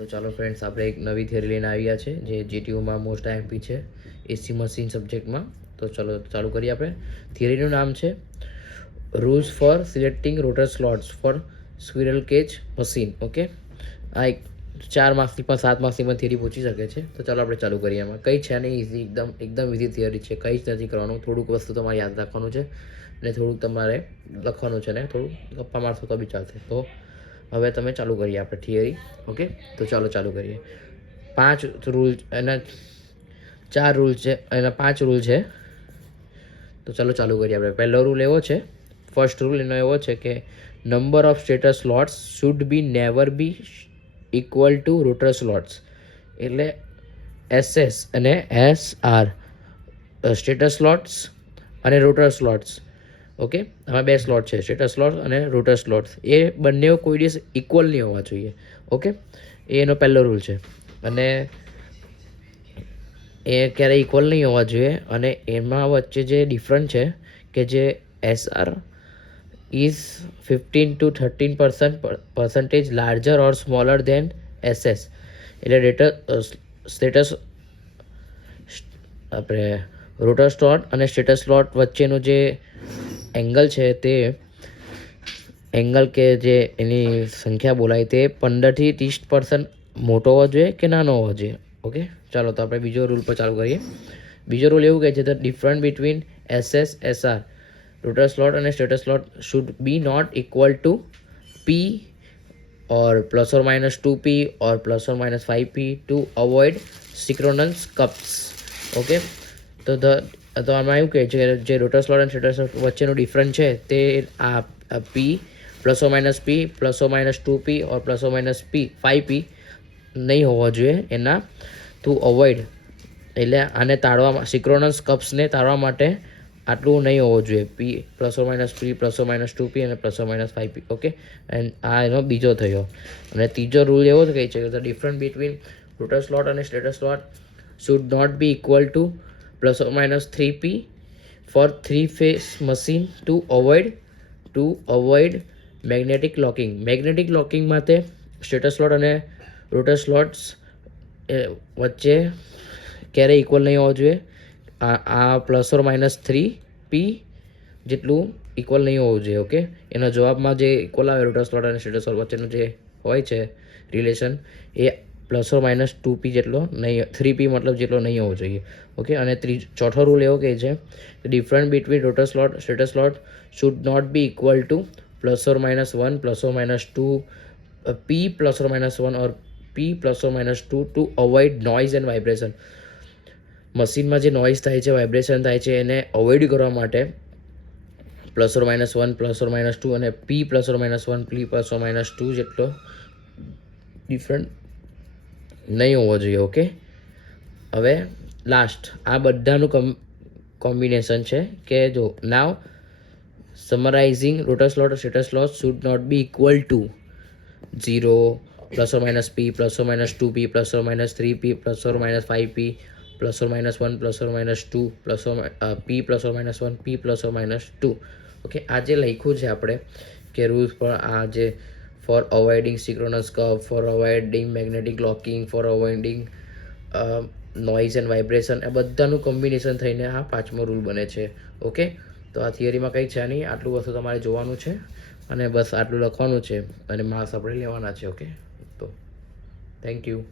તો ચાલો ફ્રેન્ડ્સ, આપણે એક નવી થિયરી લઈને આવ્યા છે જે જીટીયુમાં મોસ્ટ આઈએમપી છે એસી મશીન સબ્જેક્ટમાં. તો ચલો ચાલુ કરીએ. આપણે થિયરીનું નામ છે rules for selecting rotor slots for squirrel cage machine. Okay, આ એક 4 માર્ક્સની પણ 7 માર્ક્સની પણ થિયરી પૂછી શકે છે. તો ચાલો આપણે ચાલુ કરીએ. એમાં કંઈ છે નહીં, ઇઝી, એકદમ ઇઝી થિયરી છે. કંઈ જ નથી કરવાનું, થોડુંક વસ્તુ તમારે યાદ રાખવાનું છે અને થોડુંક તમારે લખવાનું છે ને થોડું ગપ્પા મારશો તો બી ચાલશે. તો હવે તમે ચાલુ કરીએ આપણે થિયરી. ઓકે, તો ચાલુ કરીએ. 5 રૂલ, એના 4 રૂલ છે, એના 5 રૂલ છે. તો ચાલુ કરીએ આપણે. પહેલો રૂલ એવો છે, ફર્સ્ટ રૂલ એનો એવો છે કે number of status slots should be never be equal two rotor slots. એટલે SS અને SR સ્ટેટસ સ્લોટ્સ અને રોટર સ્લોટ્સ. ઓકે, આમાં 2 સ્લોટ છે, સ્ટેટસ સ્લોટ અને રોટર સ્લોટ્સ. એ બંને કોઈ દિવસ ઇક્વલ નહીં હોવા જોઈએ. ઓકે, એ એનો પહેલો રૂલ છે. અને એ ક્યારેય ઇક્વલ નહીં હોવા જોઈએ. અને એમાં વચ્ચે જે ડિફરન્ટ છે કે જે SR is 15 to 13% larger or smaller than SS. એટલે સ્ટેટસ આપણે રોટર સ્લોટ અને સ્ટેટસ સ્લોટ વચ્ચેનું જે એંગલ છે તે એંગલ કે જે એની સંખ્યા બોલાય તે 15 થી 30% મોટો હોવો જોઈએ કે નાનો હોવો જોઈએ. ઓકે, ચાલો તો આપણે બીજો રૂલ પર ચાલુ કરીએ. બીજો રૂલ એવું કહે છે the difference between SS SR rotor slot અને status slot should be not equal to P or plus or minus 2P or plus or minus 5P to avoid synchronous cups. Okay, તો આમાં એવું કહે છે કે જે રોટર સ્લોટ અને stator slot વચ્ચેનો ડિફરન્સ છે તે આ P plus or minus P plus or minus 2P or plus or minus 5P નહીં હોવો જોઈએ. એના ટુ અવોઇડ, એટલે આને તાળવા, સિક્રોનસ કપ્સને તાળવા માટે આટલું નહીં હોવું જોઈએ. P plus or minus P plus or minus 2P અને plus or minus 5P. Okay, and આ એનો બીજો થયો. અને ત્રીજો રૂલ એવો કહે છે કે the difference between rotor slot અને stator slot should not be equal to plus or minus 3P for 3-phase machine to avoid magnetic locking. Magnetic locking માટે સ્ટેટર સ્લોટ અને રોટર સ્લોટ્સ વચ્ચે ક્યારેય ઇક્વલ નહીં હોવો જોઈએ. આ પ્લસ ઓર માઇનસ 3P જેટલું ઇક્વલ નહીં હોવું જોઈએ. ઓકે, એના જવાબમાં જે ઇક્વલ આવે રોટર સ્લોટ અને સ્ટેટર સ્લોટ વચ્ચેનું જે હોય છે relation A plus or minus 2P જેટલો નહીં, 3P મતલબ જેટલો નહીં હોવો જોઈએ. ઓકે, અને ચોથો રૂલ એવો કહે છે difference between rotor slot stator slot should not be equal to plus or minus 1 plus or minus 2 P plus or minus 1 or P plus or minus 2 to avoid noise and vibration. મશીનમાં જે noise થાય છે, vibration થાય છે, એને avoid કરવા માટે plus or minus 1 plus or minus 2 અને P plus or minus 1 P plus or minus 2 જેટલો ડિફરન્ટ નહીં હોવો જોઈએ. ઓકે, હવે લાસ્ટ આ બધાનું કોમ્બિનેશન છે કે જો now summarising rotor slot stator slot should not be equal to 0 plus or minus P plus or minus 2P plus or minus 3P plus or minus 5P plus or minus 1 plus or minus 2 plus or P plus or minus 1 P plus or minus 2. Okay, આ જે લખ્યું છે આપણે કે rules પર, આ જે for avoiding synchronous cusp, for avoiding magnetic locking, for avoiding noise and vibration, આ બધાનું કોમ્બિનેશન થઈને આ 5મો રૂલ બને છે. ઓકે, તો આ થિયરીમાં કંઈ છે નહીં, આટલું વસ્તુ તમારે જોવાનું છે અને બસ આટલું લખવાનું છે અને માર્ક્સ આપણે લેવાના છે. ઓકે, તો થેન્ક યુ.